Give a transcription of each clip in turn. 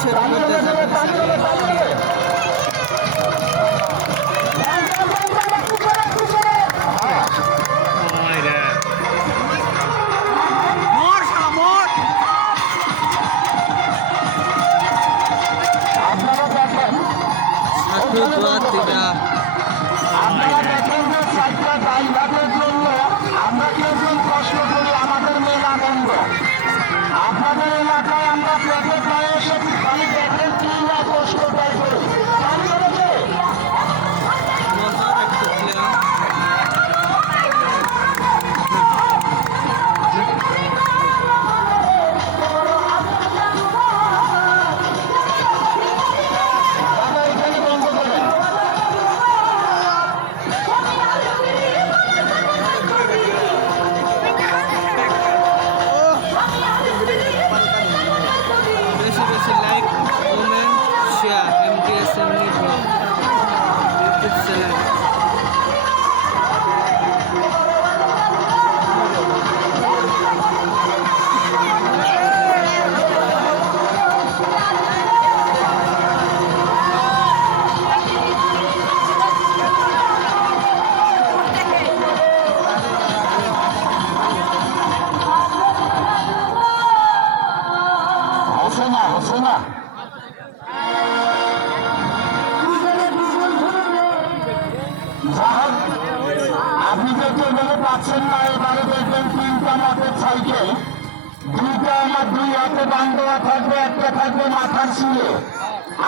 মানুষের মধ্যে আমরা কেউ কষ্ট করি আমাদের মেন আনন্দ। আপনাদের এলাকায় আমরা পেটে পায়ে এসেছি, খালি দেখেন কি না কষ্ট তাই করি। লাইক কমেন্ট শেয়ার MTS এমনি ব্লগ ইউটিউব চ্যানেল। আপনি দেখতে বলে পাচ্ছেন না, এবারে দেখবেন 3টা মোটর সাইকেল, 2টা আমার 2 হাতে বান্ধা থাকবে, একটা থাকবে মাথার শিলে।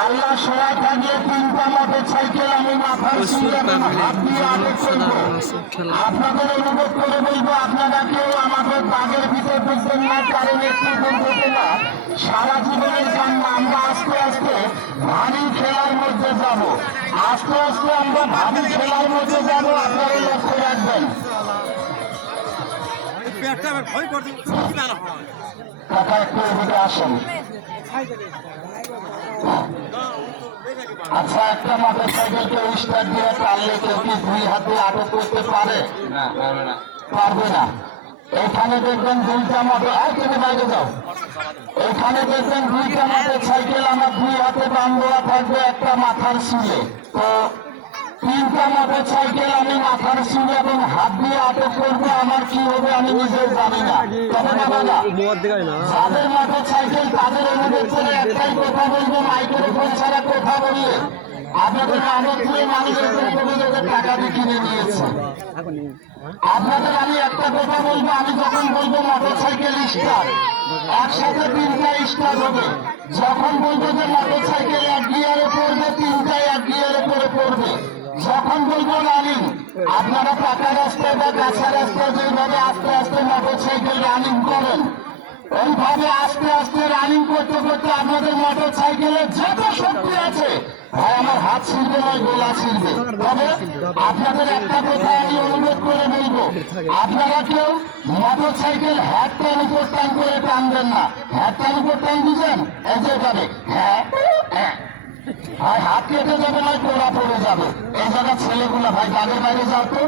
আল্লাহ সবাই থাকলে 3টা মোটর সাইকেল আমি মাথার শিলে হাত দিয়ে আটক করবো। আপনাদের অনুরোধ করে বলবো, আপনারা কেউ আমাদের বাগের ভিতর ঢুকবেন না, কারণ একটু দুর্ঘটনা সারা জীবনের কান্না। আমরা আস্তে আস্তে ভারী খেলার মধ্যে যাব, আস্তে আস্তে আমরা ভারী খেলার মধ্যে যাব, আপনারা লক্ষ্য রাখবেন। কাকা একটু এদিকে আসেন। আচ্ছা, একটা মোটর সাইকেলকে স্টার্ট দিয়ে টানলে কেউ কি 2 হাতে আটক করতে পারে? পারবে না। এখানে দেখবেন 2টা মোটর, তুমি বাইরে যাও। এখানে দেখবেন 2টা মোটর সাইকেল আমার 2 হাতে বান্ধা থাকবে, একটা মাথার শিলে। তো 3টা মোটর সাইকেল আমি মাথার শিলে এবং হাত দিয়ে আটক করবো। আমার কি হবে আমি নিজেও জানি না। তবে বাবা, যাদের মোটর সাইকেল তাদের অনুরোধ করে একটাই কথা বলবো, মাইকের ফোন ছাড়া কথা বললে আপনাদের মানব দিয়ে মানুষের টাকা দিয়ে কিনে নিয়েছে। আপনাদের আমি একটা কথা বলবো, আমি যখন বলবো মোটর সাইকেল স্টার্ট, একসাথে 3টা স্টার্ট হবে। যখন বলবো যে মোটর সাইকেল 1 গিয়ারে পড়বে, 3টাই 1 গিয়ারে করে পড়বে। যখন বলবো রানিং, আপনারা পাকা রাস্তায় বা কাঁচা রাস্তায় যেভাবে আস্তে আস্তে মোটর সাইকেল রানিং করেন, ওইভাবে আস্তে আস্তে রানিং করতে করতে আপনাদের মোটর সাইকেলের যত শক্তি আছে, ভাই আমার হাত ছিঁড়বে নয় গোলা ছিঁড়বে। তবে আপনাদের একটা কথা আমি অনুরোধ করে বলবো, আপনারা কেউ মোটর সাইকেল হ্যাট টান উপর টান করে টানবেন না। হ্যাট টান উপর টান দিচ্ছেন, এই যে যাবে হ্যাঁ হ্যাঁ, ভাই হাত কেটে যাবে নয় কোড়া পড়ে যাবে। এই জায়গায় ছেলেগুলো ভাই গাড়ির বাইরে যাও তো।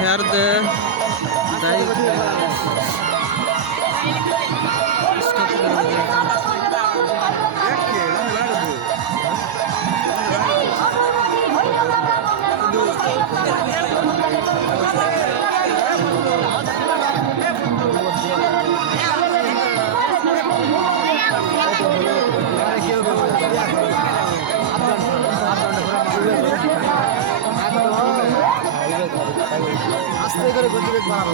হেয়ার দে আস্তে করে গতিবেগ বাড়াবো।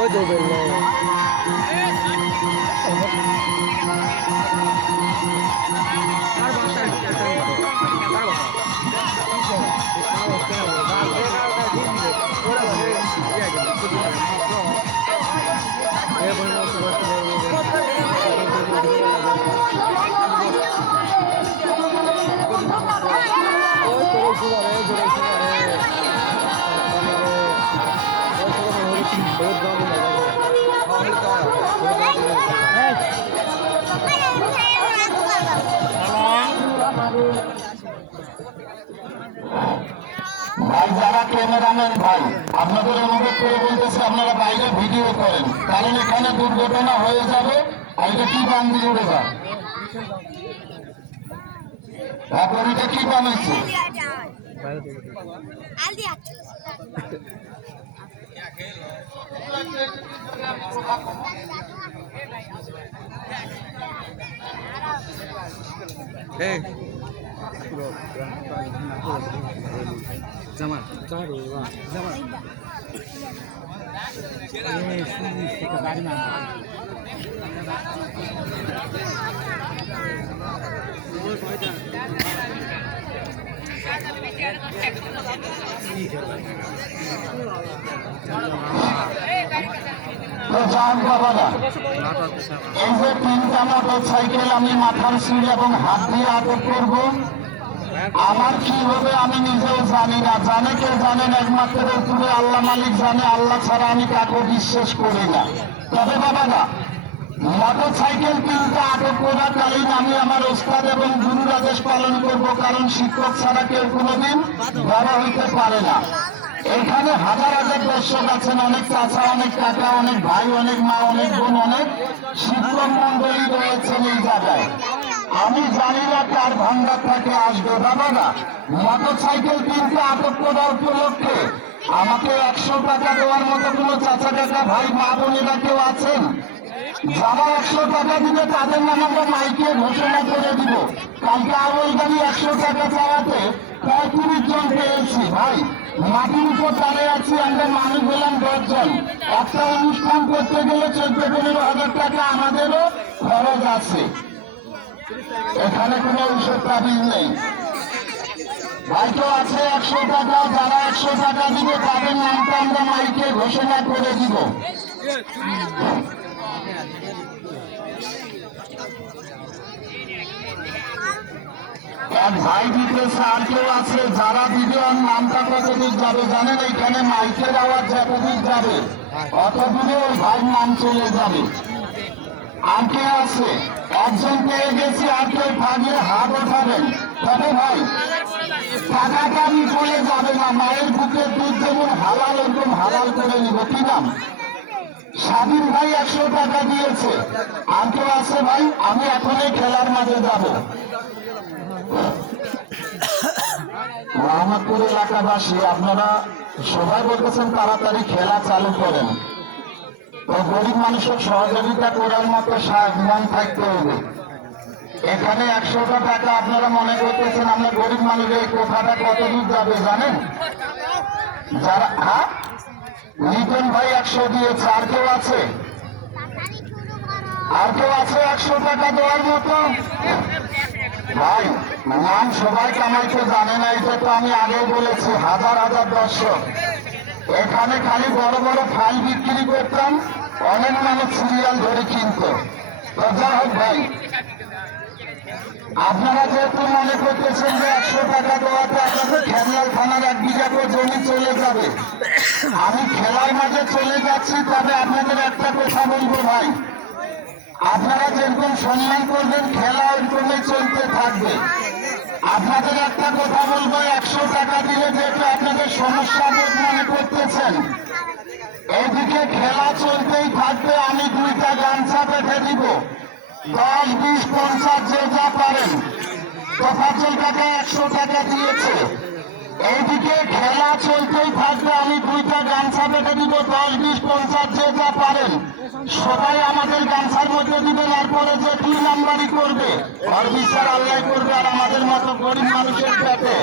ওই তো ভাই যারা ক্যামেরাম্যান ভাই আপনাদের অনুরোধ করে বলতেছি আপনারা বাইরে ভিডিও করেন, কারণ এখানে দুর্ঘটনা হয়ে যাবে। এটা কি বান দিয়ে উড়ে যায়, তারপর এটা কি বানাইছে? এই জামাল জামাল তো যান বাবারা, এই যে 3টা মোটর সাইকেল আমি মাথার সিল এবং হাত দিয়ে আটক করব, আমার কি হবে আমি নিজেও জানি না। জানে কেউ জানেন, একমাত্র উপরে আল্লাহ মালিক জানে। আল্লাহ ছাড়া আমি কাকে বিশ্বাস করি না। তবে বাবারা, মোটর সাইকেল 3টা আটক করাকালীন আমি আমার ওস্তাদ এবং গুরুর আদেশ পালন করব, কারণ শিক্ষক ছাড়া কেউ কোনোদিন বড় হইতে পারে না। এখানে হাজার হাজার দর্শক আছেন, অনেক চাচা, অনেক কাকা, অনেক ভাই, অনেক মা, অনেক বোন, অনেক শিক্ষক মন্ডলী রয়েছেন এই জায়গায়। আমি জানি না কার ভাঙ্গা থেকে আসবে। বাবারা, মোটর সাইকেল 3টা আটক করার উপলক্ষে আমাকে 100 টাকা দেওয়ার মতো কোনো চাচা কাকা, ভাই, মা, বোনেরা কেউ আছেন? যারা 100 টাকা দিবে তাদের নাম আমরা মাইকে ঘোষণা করে দিব। কালকে আওয়াল গাড়ি 100 টাকা চাওয়াতে 35 জন পেয়েছি। ভাই, মাটির উপর দাঁড়িয়ে আছি, আমরা মানুষ হলাম 10 জন। একটা অনুষ্ঠান করতে গেলে 14-15 হাজার টাকা আমাদেরও খরচ আছে। এখানে কোনো ঔষধ তাবিজ নেই। হয়তো আছে 100 টাকা, যারা 100 টাকা দিবে তাদের নামটা আমরা মাইকে ঘোষণা করে দিব। এক ভাই দিতেছে, আর কেউ আছে যারা দিবে, ওর নামটা কতদূর যাবে জানেন? এখানে মাইকের আওয়াজ যতদূর যাবে অত দূরে ওই ভাইয়ের নাম চলে যাবে। আর কে আছে? একজন পেয়ে গেছি, আর কেউ ভাগিয়ে হাত ওঠাবেন। তবে ভাই, টাকাটা আমি চলে যাবে না। মায়ের বুকে দুধ যেমন হালাল, এরকম হালাল করে নিব। কি নাম? স্বাধীন ভাই 100 টাকা দিয়েছে। আর কেউ আছে ভাই? আমি এখনই খেলার মাঝে যাব। রহমতপুর এলাকাবাসী, আপনারা সবাই বলতেছেন তাড়াতাড়ি খেলা চালু করেন। তো গরিব মানুষের সহযোগিতা করার মতো মন থাকতে হবে। এখানে 100টা টাকা আপনারা মনে করতেছেন আমরা গরিব মানুষ, এই কথাটা কত দূর যাবে জানেন? যারা লিটন ভাই 100 দিয়েছে। আর কেউ আছে? আর কেউ আছে 100 টাকা দেওয়ার মতো? ভাই, নাম সবাই কামাইতে জানে না, এটা তো আমি আগেই বলেছি। হাজার হাজার দর্শক, এখানে খালি বড় বড় ফাইল বিক্রি করতাম, অনেক মানুষ সিরিয়াল ধরে কিনত। তো যা হোক ভাই, আপনারা যেহেতু মনে করতেছেন যে 100 টাকা দেওয়াতে আপনাদের খেলাল থানার 1 বিঘা করে জমি চলে যাবে, আমি খেলার মাঝে চলে যাচ্ছি। তবে আপনাদের একটা কথা বলবো ভাই, আপনারা যেরকম সম্মান করবেন খেলা ওইরকমই চলতে থাকবে। আপনাদের একটা কথা বলবো, 100 টাকা দিলে যেহেতু আপনাদের সমস্যা বোধ মনে করতেছেন, এইদিকে খেলা চলতেই থাকবে। আমি 2টা গামছা পেতে দিব, 10, 20, 50 যে যা পারেন। তোফাজ্জল কাকা 100 টাকা দিয়েছে। এইদিকে খেলা চলতেই থাকবে, আমি 2টা গামছা পেতে দিব, 10, 20, 50 যে যা পারেন সবাই আমাদের গামছার মধ্যে দিবেন। এরপরে যে 2 নাম্বারই করবে ওর বিচার আল্লাহ করবে। আর আমাদের মতো গরিব মানুষের পেটে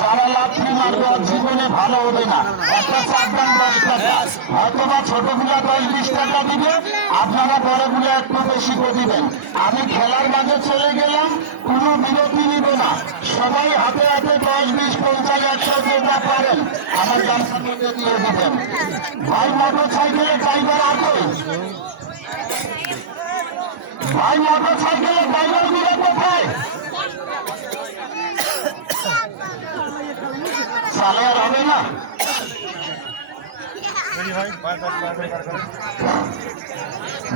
যারা লাথি মারবে ওর জীবনে ভালো হবে না। একটা চাপদান 10 টাকা, হয়তোবা ছোটগুলা 10, 20 টাকা দিবে, আপনারা বড়গুলো একটু বেশি করে দিবেন। আমি খেলার মাঝে চলে গেলাম, কোনো বিরতি নিব না। সবাই হাতে হাতে 10, 20, 50, 100 যে যা পারেন আমার গামছার মধ্যে দিয়ে দিবেন। ভাই, মোটর সাইকেলে ড্রাইভার আছে? ভাই, মোটর সাইকেলে ড্রাইভার গুলো কোথায়? চালে আর হবে না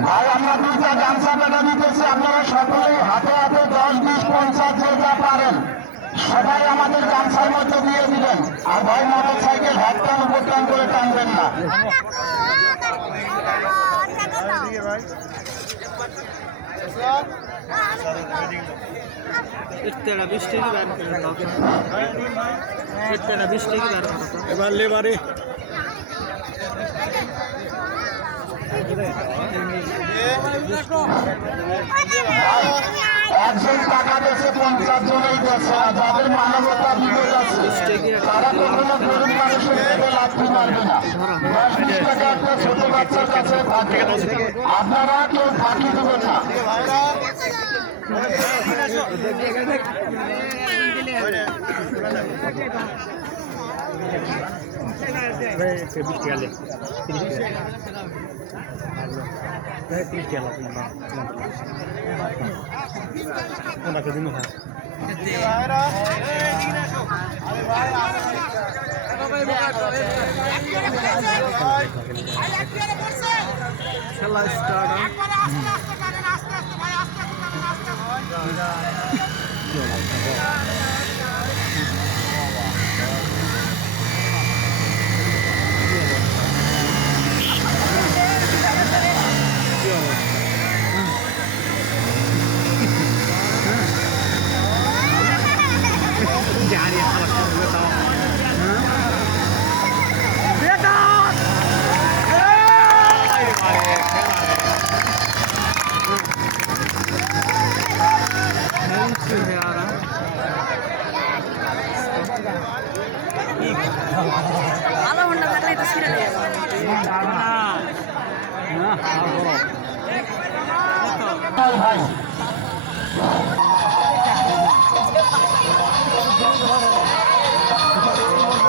ভাই। আমরা 2টা গামছা পেটা দিতেছি, আপনারা সকলেই হাতে হাতে 10, 20, 50 যে যা পারেন সবাই আমাদের গামছার মধ্যে দিয়ে দিবেন। আর ভাই, মোটর সাইকেল হ্যাঁ টান করে টানবেন না। এবার লেবারে একজন টাকা দিয়েছে 50 জনেই দিয়েছে না। যাদের মানবতা বিপদ আছে তারা কখনো গরিব মানুষের থেকে লাথি মারবে না। 10-20 টাকা একটা ছোট বাচ্চার কাছে থাকে, আপনারা কেউ ফাঁকি দেবেন না। খেলা স্টার্ট ভালো হন্ডা থাকলে তো ছিঁড়ে লেগে ভাই